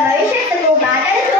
Aisyah.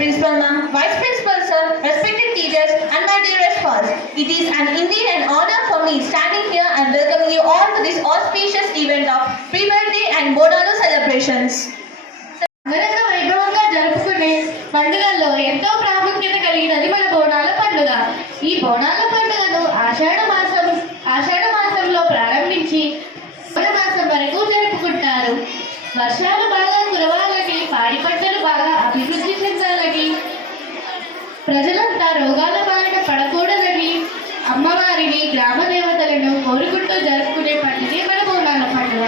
Principal Ma'am, Vice Principal Sir, respected teachers and my dearest friends, it is an indeed an honor for me standing here and welcoming you all to this auspicious event of pre-birthday and Bonanno celebrations. రోగాల బారిన పడకూడదని అమ్మవారిని గ్రామ దేవతలను కోరుకుంటూ జరుపుకునే పండుగే మన బోనాల పండుగ.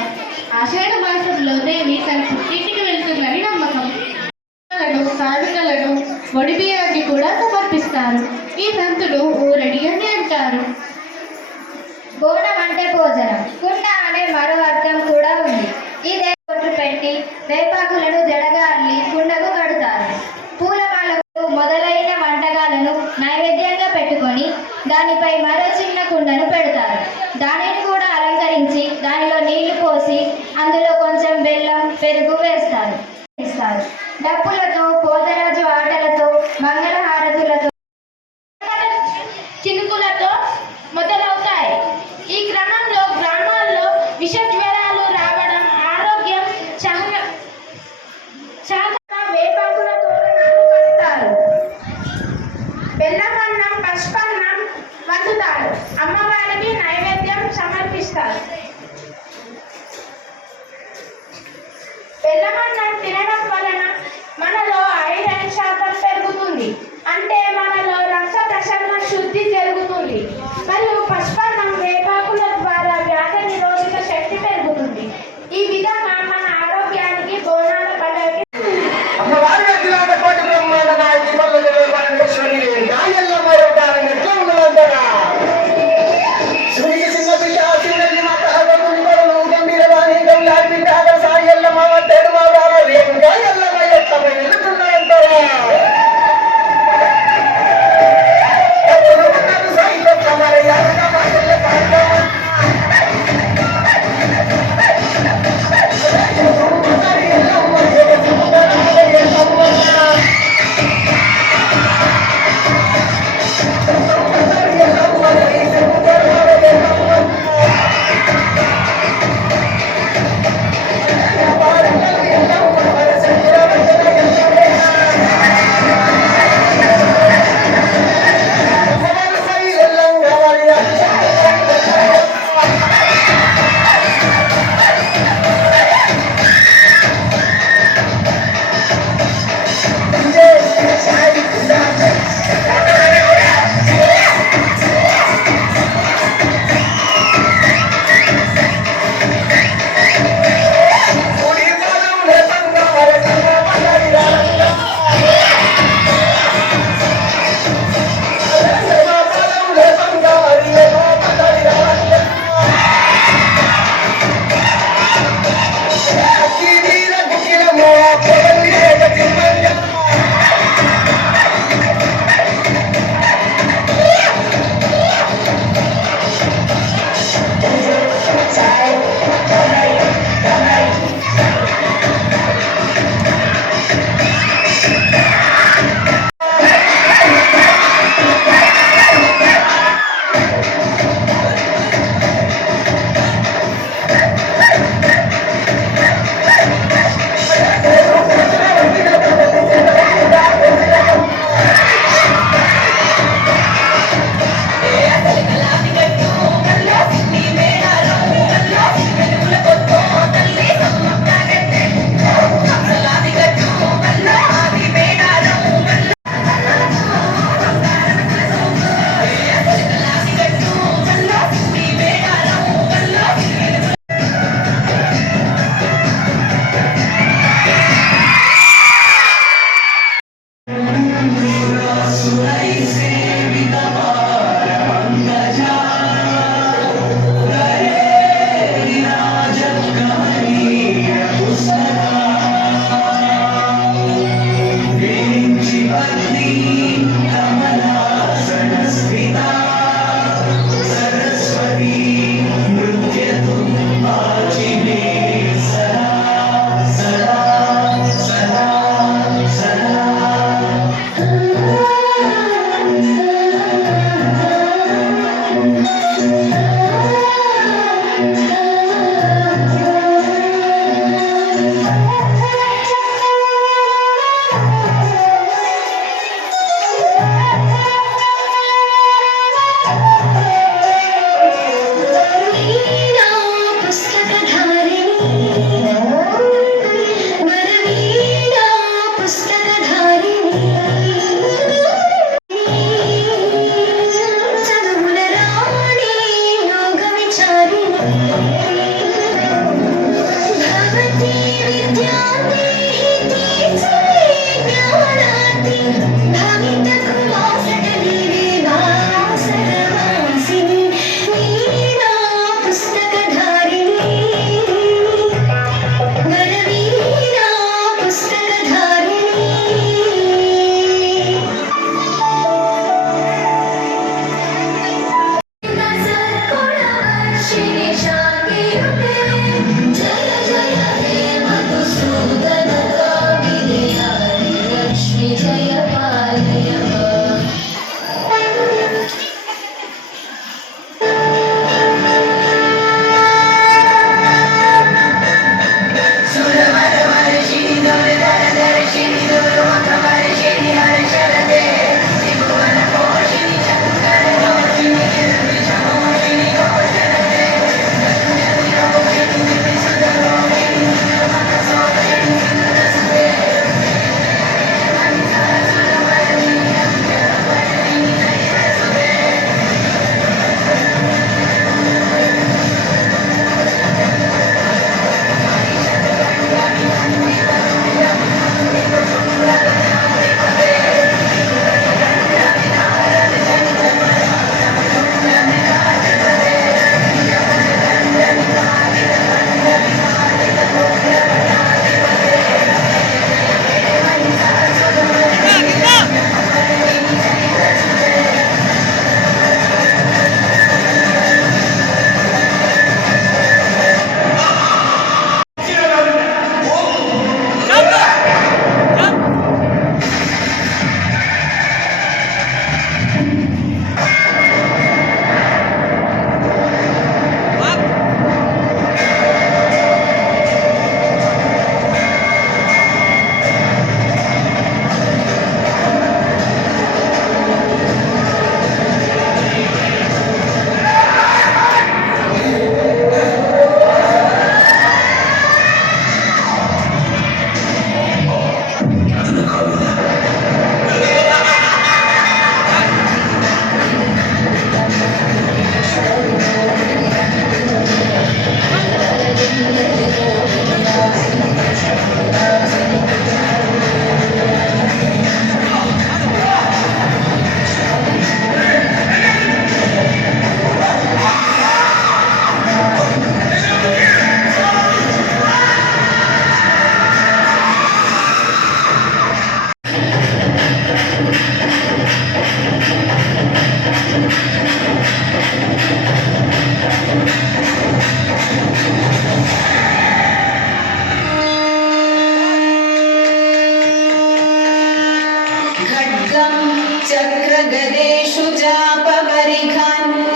ఆషాఢ మాసంలో దేవి తన పుట్టింటికి వెళ్తుందని నమ్మకం. కానుకలను ఒడిబియాన్ని కూడా సమర్పిస్తారు. ఈ తంతులు ఊరడి అని అంటారు. బోనం అంటే భోజనం. కుండ అనే మరో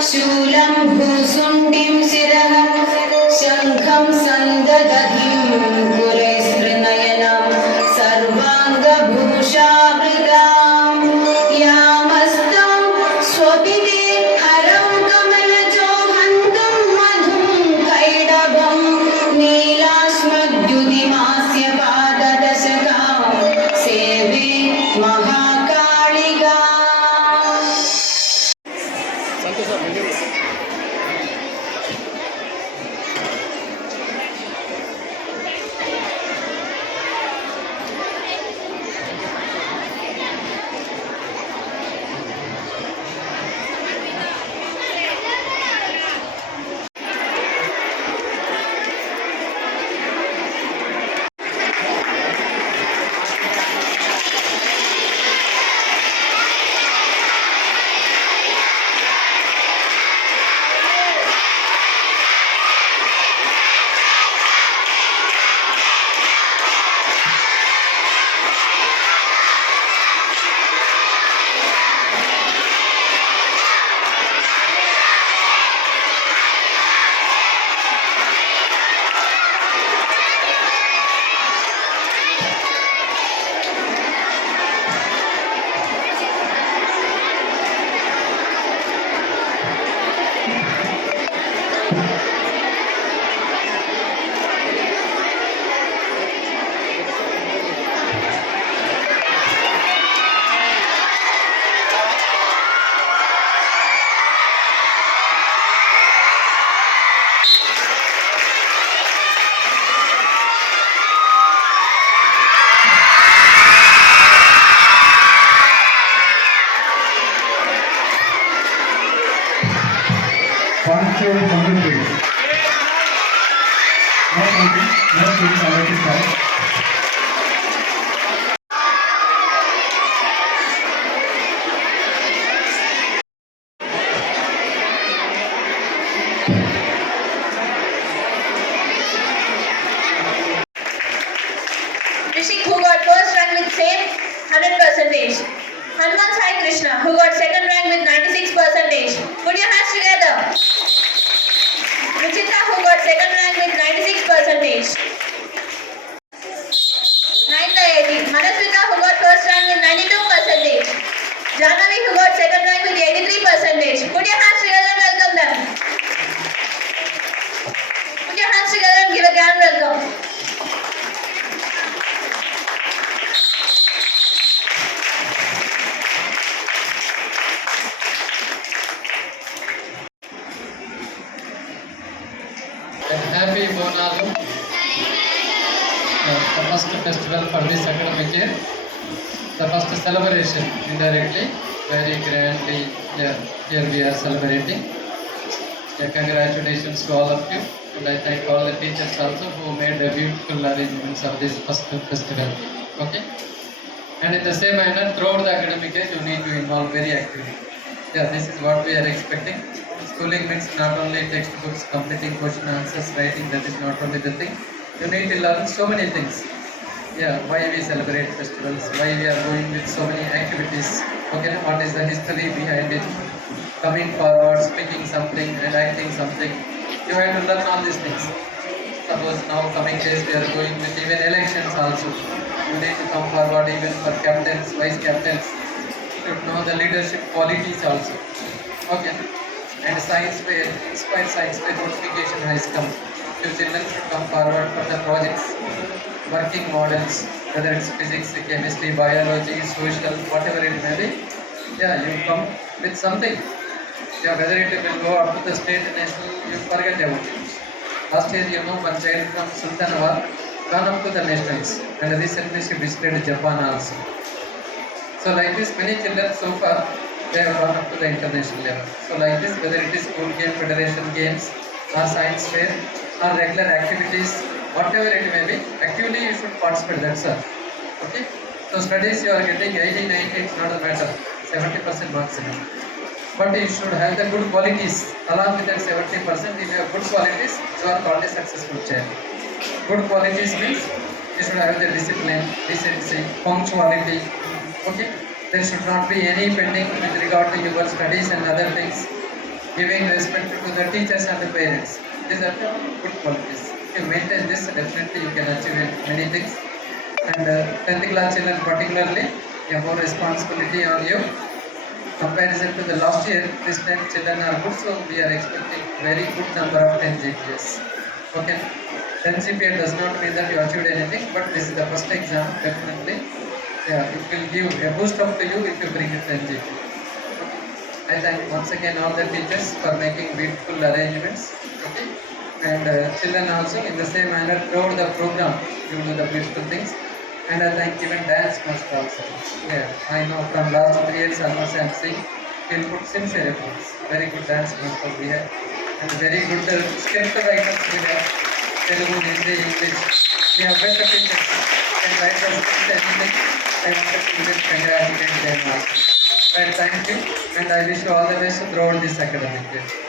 శూలం భూసుండి festival for this academic year. The first celebration indirectly, very grandly, yeah, here we are celebrating. Yeah, congratulations to all of you. And I thank all the teachers also who made the beautiful arrangements of this first festival. Okay? And in the same manner, throughout the academic year, you need to involve very actively. Yeah, this is what we are expecting. Schooling means not only textbooks, completing question answers, writing, that is not only the thing. You need to learn so many things. Yeah, why we celebrate festivals, why we are going with so many activities. Okay, what is the history behind it? Coming forward, speaking something acting something. You have to learn all these things. Suppose now coming days we are going with even elections also. You need to come forward even for captains, vice captains. Should know the leadership qualities also. Okay. And science fair, inspired science fair notification has come. Your children should come forward for the projects, working models, whether it's physics, chemistry, biology, social, whatever it may be. Yeah, you come with something. Yeah, whether it will go up to the state, national, you forget about it. Last year, you know, one child from Sultanabad gone up to the nationals and recently she visited Japan also. So like this, many children so far, they have gone up to the international level. So like this, whether it is school game, federation games, or science fair, or regular activities, whatever it may be, actively you should participate, that's all. Okay? So studies you are getting 80, 90, it's not a matter, 70% marks enough. But you should have the good qualities. Along with that 70%, if you have good qualities, you are called a successful child. Good qualities means you should have the discipline, decency, punctuality. Okay? There should not be any pending with regard to your studies and other things. Giving respect to the teachers and the parents. These are the good qualities. You maintain this, definitely you can achieve many things. And uh, 10th class children particularly, you have more responsibility on you. Comparison to the last year, this time children are good, so we are expecting very good number of 10 GPS. Okay. 10 GPA does not mean that you achieved anything, but this is the first exam, definitely. Yeah, it will give a boost up to you if you bring it 10 GPA. I thank once again all the teachers for making beautiful arrangements. Okay. And uh, children also in the same manner throughout the program you do the beautiful things. And I thank even dance master also. Yeah, I know from last three years almost I am seeing he'll put sincere efforts. Very good dance master we have. And very good uh, script writers we have. Telugu, Hindi, English. We have better teachers. and write the script anything. I wanted to even congratulate them also. Thank you, and I wish you all the best throughout this academic year.